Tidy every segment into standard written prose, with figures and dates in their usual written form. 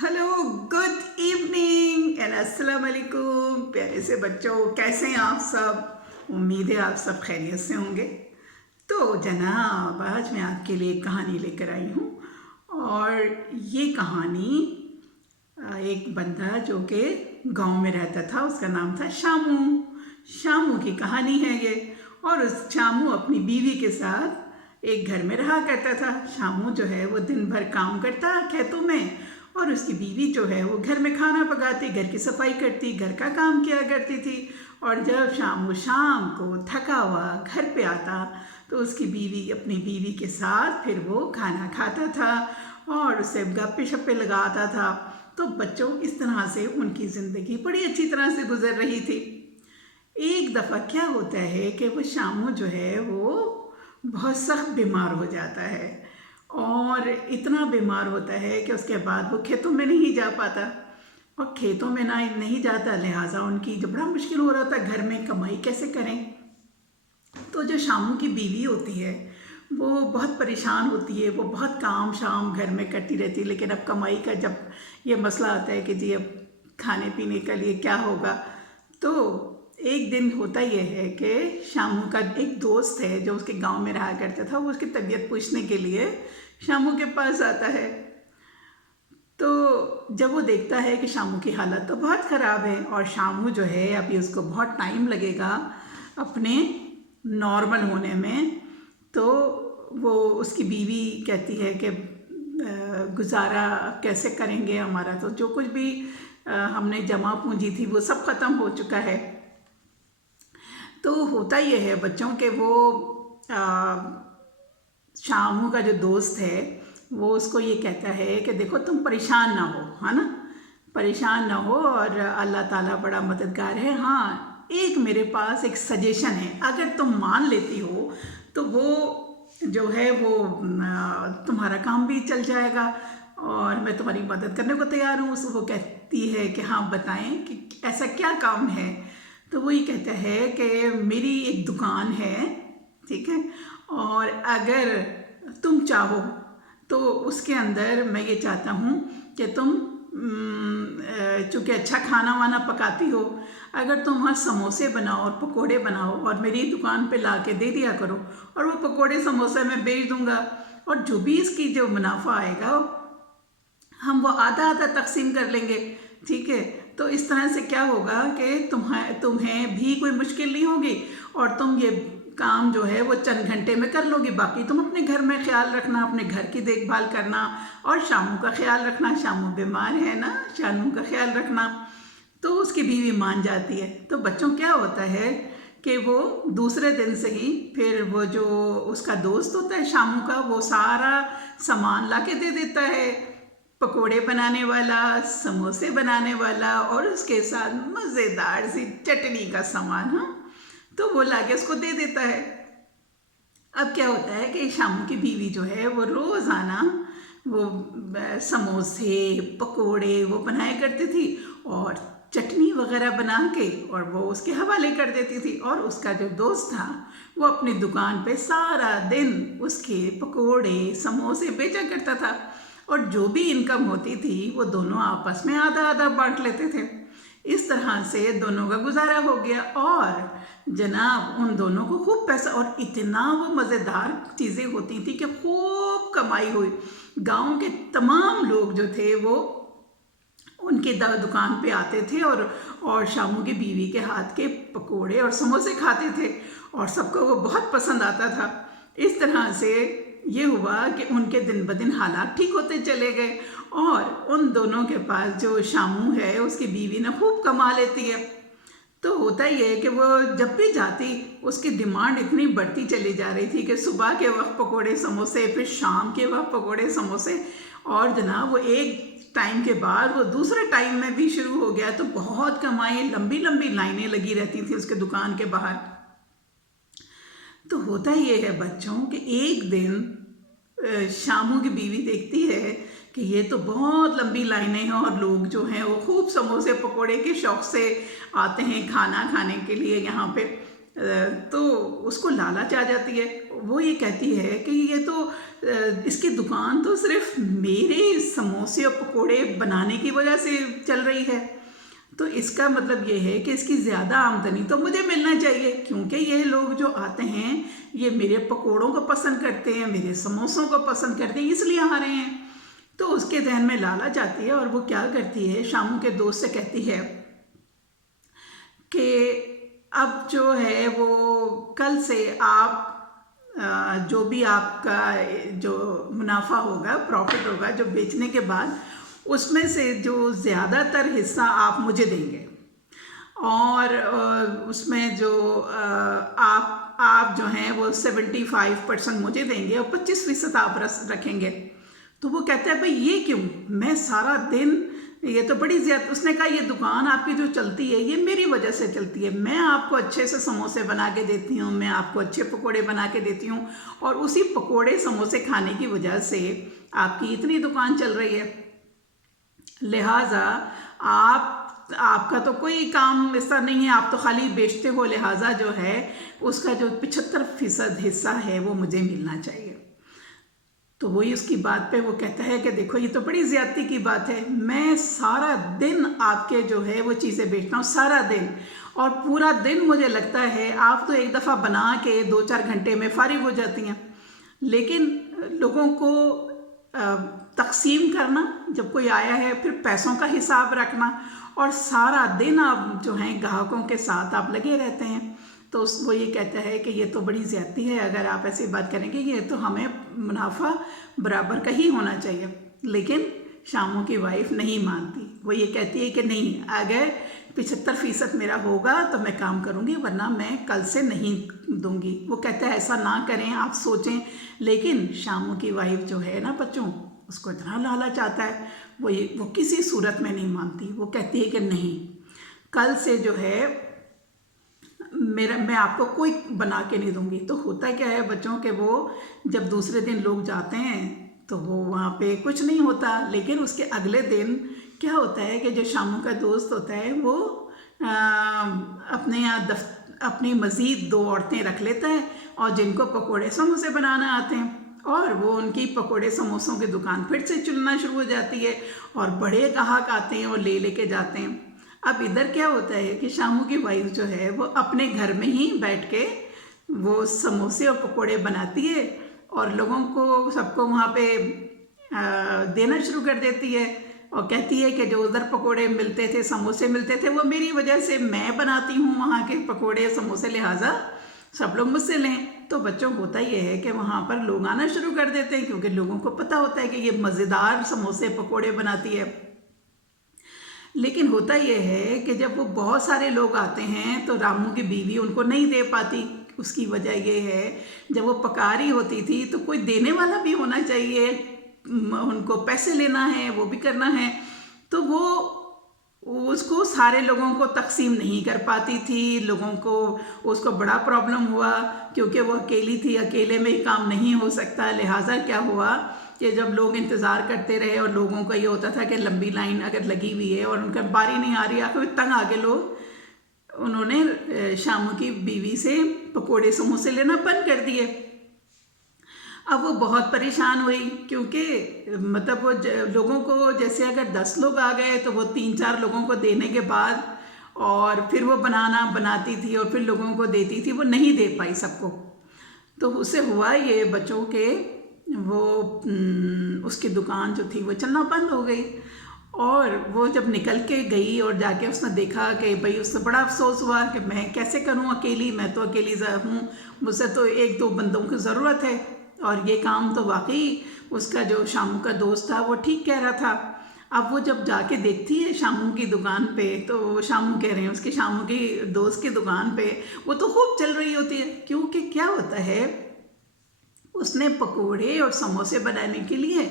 Hello, good evening and अस्सलाम वालेकुम प्यारे से बच्चों, कैसे हैं आप सब। उम्मीद है आप सब खैरियत से होंगे। तो जनाब, आज मैं आपके लिए एक कहानी लेकर आई हूँ। और ये कहानी एक बंदा जो कि गांव में रहता था, उसका नाम था शामू। शामू की कहानी है ये। और उस शामू अपनी बीवी के साथ एक घर में रहा करता था। शामू जो है वो दिन भर काम करता खेतों में, और उसकी बीवी जो है वो घर में खाना पकाती, घर की सफाई करती, घर का काम किया करती थी। और जब शामू शाम को थका हुआ घर पे आता तो उसकी बीवी अपनी बीवी के साथ फिर वो खाना खाता था और उससे गप्पे शप्पे लगाता था। तो बच्चों, इस तरह से उनकी ज़िंदगी बड़ी अच्छी तरह से गुजर रही थी। एक दफ़ा क्या होता है कि वो शामू जो है वो बहुत सख्त बीमार हो जाता है, और इतना बीमार होता है कि उसके बाद वो खेतों में नहीं जा पाता। और खेतों में ना नहीं जाता, लिहाजा उनकी जो बड़ा मुश्किल हो रहा था, घर में कमाई कैसे करें। तो जो शामू की बीवी होती है वो बहुत परेशान होती है, वो बहुत काम शाम घर में करती रहती है, लेकिन अब कमाई का जब ये मसला आता है कि जी अब खाने पीने के लिए क्या होगा। तो एक दिन होता यह है कि शामू का एक दोस्त है जो उसके गांव में रहा करता था, वो उसकी तबीयत पूछने के लिए शामू के पास आता है। तो जब वो देखता है कि शामू की हालत तो बहुत ख़राब है और शामू जो है अभी उसको बहुत टाइम लगेगा अपने नॉर्मल होने में, तो वो उसकी बीवी कहती है कि गुजारा कैसे करेंगे, हमारा तो जो कुछ भी हमने जमा पूंजी थी वो सब ख़त्म हो चुका है। तो होता ये है बच्चों के वो शामू का जो दोस्त है वो उसको ये कहता है कि देखो तुम परेशान ना हो, है ना, परेशान ना हो, और अल्लाह ताला बड़ा मददगार है। हाँ, एक मेरे पास एक सजेशन है, अगर तुम मान लेती हो तो वो जो है वो तुम्हारा काम भी चल जाएगा और मैं तुम्हारी मदद करने को तैयार हूँ। वो कहती है कि हाँ बताएं कि ऐसा क्या काम है। तो वो ये कहता है कि मेरी एक दुकान है, ठीक है, और अगर तुम चाहो तो उसके अंदर मैं ये चाहता हूँ कि तुम चूँकि अच्छा खाना वाना पकाती हो, अगर तुम वहाँ समोसे बनाओ और पकोड़े बनाओ और मेरी दुकान पे ला के दे दिया करो, और वो पकोड़े समोसे मैं बेच दूँगा, और जो भी इसकी जो मुनाफा आएगा हम वो आधा आधा तकसीम कर लेंगे, ठीक है। तो इस तरह से क्या होगा कि तुम्हें भी कोई मुश्किल नहीं होगी और तुम ये काम जो है वो चंद घंटे में कर लोगी। बाकी तुम अपने घर में ख्याल रखना, अपने घर की देखभाल करना और शामू का ख्याल रखना। शामू बीमार है ना, शामू का ख्याल रखना। तो उसकी बीवी मान जाती है। तो बच्चों, क्या होता है कि वो दूसरे दिन से ही फिर वो जो उसका दोस्त होता है शामू का, वो सारा सामान ला के दे देता है, पकोड़े बनाने वाला, समोसे बनाने वाला और उसके साथ मज़ेदार सी चटनी का सामान। हाँ, तो वो लाके उसको दे देता है। अब क्या होता है कि शामू की बीवी जो है वो रोज़ाना वो समोसे पकोड़े वो बनाया करती थी और चटनी वगैरह बना के और वो उसके हवाले कर देती थी। और उसका जो दोस्त था वो अपनी दुकान पे सारा दिन उसके पकोड़े समोसे बेचा करता था, और जो भी इनकम होती थी वो दोनों आपस में आधा आधा बांट लेते थे। इस तरह से दोनों का गुजारा हो गया और जनाब उन दोनों को खूब पैसा, और इतना वो मज़ेदार चीज़ें होती थी कि खूब कमाई हुई। गांव के तमाम लोग जो थे वो उनके दुकान पे आते थे और शामू की बीवी के हाथ के पकोड़े और समोसे खाते थे और सबको वो बहुत पसंद आता था। इस तरह से ये हुआ कि उनके दिन ब दिन हालात ठीक होते चले गए और उन दोनों के पास जो शामू है उसकी बीवी ना खूब कमा लेती है। तो होता ही है कि वो जब भी जाती उसकी डिमांड इतनी बढ़ती चली जा रही थी कि सुबह के वक्त पकोड़े समोसे, फिर शाम के वक्त पकोड़े समोसे, और जनाब वो एक टाइम के बाद वो दूसरे टाइम में भी शुरू हो गया। तो बहुत कमाई, लंबी लंबी लाइनें लगी रहती थी उसके दुकान के बाहर। तो होता ये है बच्चों कि एक दिन शामू की बीवी देखती है कि ये तो बहुत लंबी लाइनें हैं और लोग जो हैं वो खूब समोसे पकोड़े के शौक़ से आते हैं खाना खाने के लिए यहाँ पे। तो उसको लालच आ जाती है। वो ये कहती है कि ये तो इसकी दुकान तो सिर्फ मेरे समोसे और पकोड़े बनाने की वजह से चल रही है, तो इसका मतलब ये है कि इसकी ज़्यादा आमदनी तो मुझे मिलना चाहिए, क्योंकि ये लोग जो आते हैं ये मेरे पकोड़ों को पसंद करते हैं, मेरे समोसों को पसंद करते हैं, इसलिए आ रहे हैं। तो उसके जहन में लालच आती है और वो क्या करती है, शामू के दोस्त से कहती है कि अब जो है वो कल से आप जो भी आपका जो मुनाफा होगा, प्रॉफिट होगा जो बेचने के बाद, उसमें से जो ज़्यादातर हिस्सा आप मुझे देंगे, और उसमें जो आप जो हैं वो 75% मुझे देंगे और 25% आप रखेंगे। तो वो कहता है भाई ये क्यों, मैं सारा दिन, ये तो बड़ी ज़्यादा। उसने कहा ये दुकान आपकी जो चलती है ये मेरी वजह से चलती है, मैं आपको अच्छे से समोसे बना के देती हूँ, मैं आपको अच्छे पकोड़े बना के देती हूँ, और उसी पकोड़े समोसे खाने की वजह से आपकी इतनी दुकान चल रही है। लिहाजा आपका तो कोई काम ऐसा नहीं है, आप तो खाली बेचते हो, लिहाजा जो है उसका जो 75% हिस्सा है वो मुझे मिलना चाहिए। तो वही उसकी बात पे वो कहता है कि देखो ये तो बड़ी ज़्यादती की बात है, मैं सारा दिन आपके जो है वो चीज़ें बेचता हूँ, सारा दिन, और पूरा दिन मुझे लगता है आप तो एक दफ़ा बना के 2-4 घंटे में फारिग हो जाती हैं, लेकिन लोगों को तकसीम करना, जब कोई आया है फिर पैसों का हिसाब रखना, और सारा दिन आप जो हैं ग्राहकों के साथ आप लगे रहते हैं। तो वो ये कहता है कि ये तो बड़ी ज़्यादती है, अगर आप ऐसी बात करेंगे, ये तो हमें मुनाफा बराबर का ही होना चाहिए। लेकिन शामू की वाइफ नहीं मानती, वो ये कहती है कि नहीं, अगर 75% मेरा होगा तो मैं काम करूँगी, वरना मैं कल से नहीं दूँगी। वो कहता है ऐसा ना करें, आप सोचें। लेकिन शामू की वाइफ जो है ना बच्चों, उसको इतना लालच आता है, वो किसी सूरत में नहीं मानती। वो कहती है कि नहीं, कल से जो है मैं आपको कोई बना के नहीं दूंगी। तो होता क्या है बच्चों के, वो जब दूसरे दिन लोग जाते हैं तो वो वहाँ पे कुछ नहीं होता, लेकिन उसके अगले दिन क्या होता है कि जो शामू का दोस्त होता है वो अपने यहाँ अपनी मज़ीद 2 औरतें रख लेता है, और जिनको पकोड़े समोसे बनाना आते हैं, और वो उनकी पकोड़े समोसों की दुकान फिर से चलना शुरू हो जाती है, और बड़े ग्राहक आते हैं और लेके जाते हैं। अब इधर क्या होता है कि शामू की वाइफ जो है वो अपने घर में ही बैठ के वो समोसे और पकोड़े बनाती है, और लोगों को, सबको वहाँ पे देना शुरू कर देती है, और कहती है कि जो उधर पकोड़े मिलते थे, समोसे मिलते थे, वो मेरी वजह से मैं बनाती हूँ वहाँ के पकोड़े समोसे, लिहाजा सब लोग मुझसे लें। तो बच्चों होता ये है कि वहाँ पर लोग आना शुरू कर देते हैं, क्योंकि लोगों को पता होता है कि ये मज़ेदार समोसे पकोड़े बनाती है। लेकिन होता यह है कि जब वो बहुत सारे लोग आते हैं तो रामू की बीवी उनको नहीं दे पाती। उसकी वजह यह है, जब वो पका रही होती थी तो कोई देने वाला भी होना चाहिए, उनको पैसे लेना है, वो भी करना है, तो वो उसको सारे लोगों को तकसीम नहीं कर पाती थी। लोगों को उसको बड़ा प्रॉब्लम हुआ, क्योंकि वो अकेली थी, अकेले में ही काम नहीं हो सकता। लिहाजा क्या हुआ कि जब लोग इंतज़ार करते रहे, और लोगों का ये होता था कि लंबी लाइन अगर लगी हुई है और उनका बारी नहीं आ रही, आखिर तंग आगे लोग, उन्होंने शामू की बीवी से पकोड़े समोसे लेना बंद कर दिए। अब वो बहुत परेशान हुई, क्योंकि मतलब वो लोगों को, जैसे अगर 10 लोग आ गए तो वो 3-4 लोगों को देने के बाद, और फिर वो बनाती थी और फिर लोगों को देती थी, वो नहीं दे पाई सबको। तो उससे हुआ ये बच्चों के, वो उसकी दुकान जो थी वो चलना बंद हो गई। और वो जब निकल के गई और जाके उसने देखा कि भाई, उससे बड़ा अफसोस हुआ कि मैं कैसे करूं अकेली, मैं तो अकेली हूँ, मुझसे तो 1-2 बंदों की ज़रूरत है। और ये काम तो वाकई उसका जो शामू का दोस्त था वो ठीक कह रहा था। अब वो जब जाके देखती है शामू की दुकान पे, तो शामू कह रहे हैं उसके, शामू की दोस्त की दुकान पे वो तो खूब चल रही होती है, क्योंकि क्या होता है, उसने पकोड़े और समोसे बनाने के लिए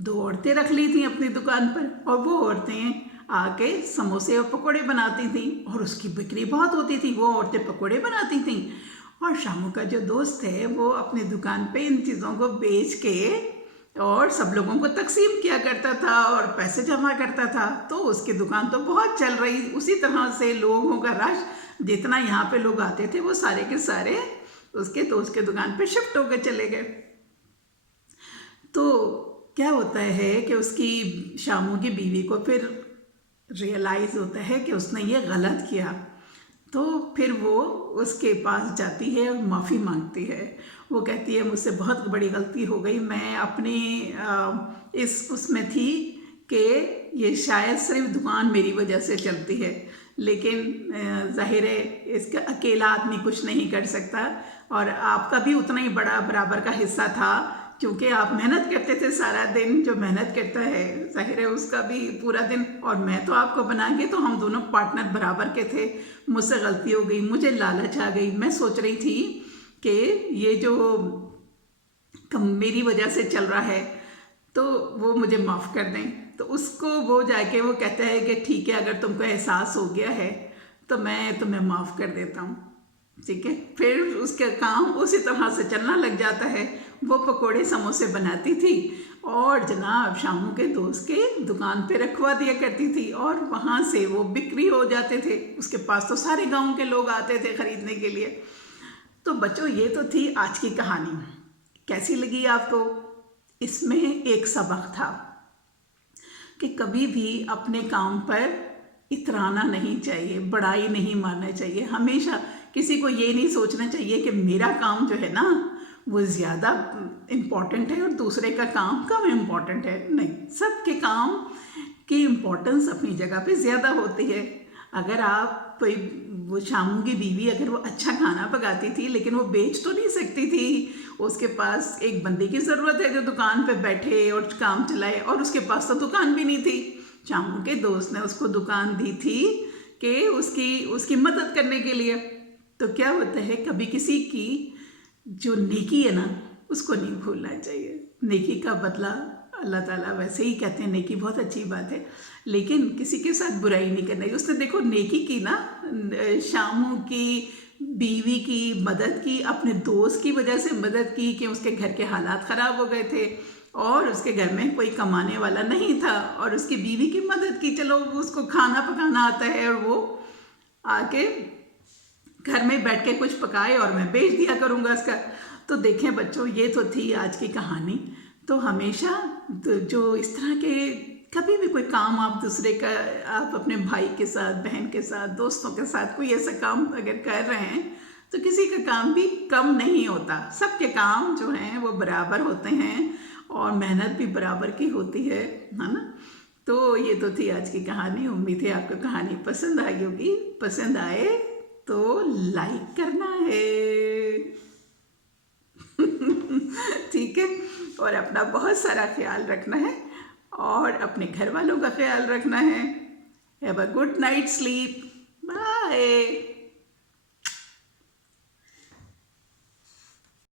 2 औरतें रख ली थी अपनी दुकान पर, और वो औरतें आके समोसे और पकोड़े बनाती थी, और उसकी बिक्री बहुत होती थी। वो औरतें पकोड़े बनाती थी, और शामू का जो दोस्त है वो अपनी दुकान पे इन चीज़ों को बेच के और सब लोगों को तकसीम किया करता था और पैसे जमा करता था। तो उसकी दुकान तो बहुत चल रही। उसी तरह से लोगों का रश जितना यहाँ पे लोग आते थे वो सारे के सारे उसके दोस्त के दुकान पे शिफ्ट होकर चले गए। तो क्या होता है कि उसकी शामू की बीवी को फिर रियलाइज़ होता है कि उसने ये गलत किया। तो फिर वो उसके पास जाती है और माफ़ी मांगती है। वो कहती है मुझसे बहुत बड़ी गलती हो गई, मैं अपनी इस उसमें थी कि ये शायद सिर्फ दुकान मेरी वजह से चलती है, लेकिन ज़ाहिर है इसका अकेला आदमी कुछ नहीं कर सकता और आपका भी उतना ही बड़ा बराबर का हिस्सा था, क्योंकि आप मेहनत करते थे सारा दिन। जो मेहनत करता है ज़ाहिर है उसका भी पूरा दिन, और मैं तो आपको बना के, तो हम दोनों पार्टनर बराबर के थे। मुझसे गलती हो गई, मुझे लालच आ गई, मैं सोच रही थी कि ये जो मेरी वजह से चल रहा है तो वो मुझे माफ़ कर दें। तो उसको वो जाके वो कहता है कि ठीक है, अगर तुमको एहसास हो गया है तो मैं तुम्हें माफ़ कर देता हूँ, ठीक है। फिर उसका काम उसी तरह से चलना लग जाता है। वो पकोड़े समोसे बनाती थी और जनाब शामू के दोस्त के दुकान पे रखवा दिया करती थी और वहाँ से वो बिक्री हो जाते थे। उसके पास तो सारे गांव के लोग आते थे ख़रीदने के लिए। तो बच्चों, ये तो थी आज की कहानी। कैसी लगी आपको? इसमें एक सबक था कि कभी भी अपने काम पर इतराना नहीं चाहिए, बड़ाई नहीं मारना चाहिए। हमेशा किसी को ये नहीं सोचना चाहिए कि मेरा काम जो है ना वो ज़्यादा इम्पॉर्टेंट है और दूसरे का काम कम इम्पॉर्टेंट है। नहीं, सबके काम की इम्पोर्टेंस अपनी जगह पे ज़्यादा होती है। अगर आप कोई, वो शामू की बीवी अगर वो अच्छा खाना पकाती थी लेकिन वो बेच तो नहीं सकती थी, उसके पास एक बंदे की ज़रूरत है जो दुकान पे बैठे और काम चलाए, और उसके पास तो दुकान भी नहीं थी। शामू के दोस्त ने उसको दुकान दी थी कि उसकी मदद करने के लिए। तो क्या होता है, कभी किसी की जो नेकी है ना उसको नहीं भूलना चाहिए। नेकी का बदला अल्लाह ताला वैसे ही कहते हैं, नेकी बहुत अच्छी बात है, लेकिन किसी के साथ बुराई नहीं करना है। उसने देखो नेकी की ना, शामू की बीवी की मदद की, अपने दोस्त की वजह से मदद की कि उसके घर के हालात ख़राब हो गए थे और उसके घर में कोई कमाने वाला नहीं था, और उसकी बीवी की मदद की। चलो उसको खाना पकाना आता है और वो आके घर में बैठ के कुछ पकाए और मैं बेच दिया करूँगा इसका। तो देखें बच्चों, ये तो थी आज की कहानी। तो हमेशा जो इस तरह के कभी भी कोई काम आप दूसरे का, आप अपने भाई के साथ, बहन के साथ, दोस्तों के साथ कोई ऐसा काम अगर कर रहे हैं तो किसी का काम भी कम नहीं होता। सबके काम जो हैं वो बराबर होते हैं और मेहनत भी बराबर की होती है ना। तो ये तो थी आज की कहानी। उम्मीद है आपको कहानी पसंद आई होगी। पसंद आए तो लाइक करना है ठीक है, और अपना बहुत सारा ख्याल रखना है और अपने घर वालों का ख्याल रखना है। Have a good night sleep.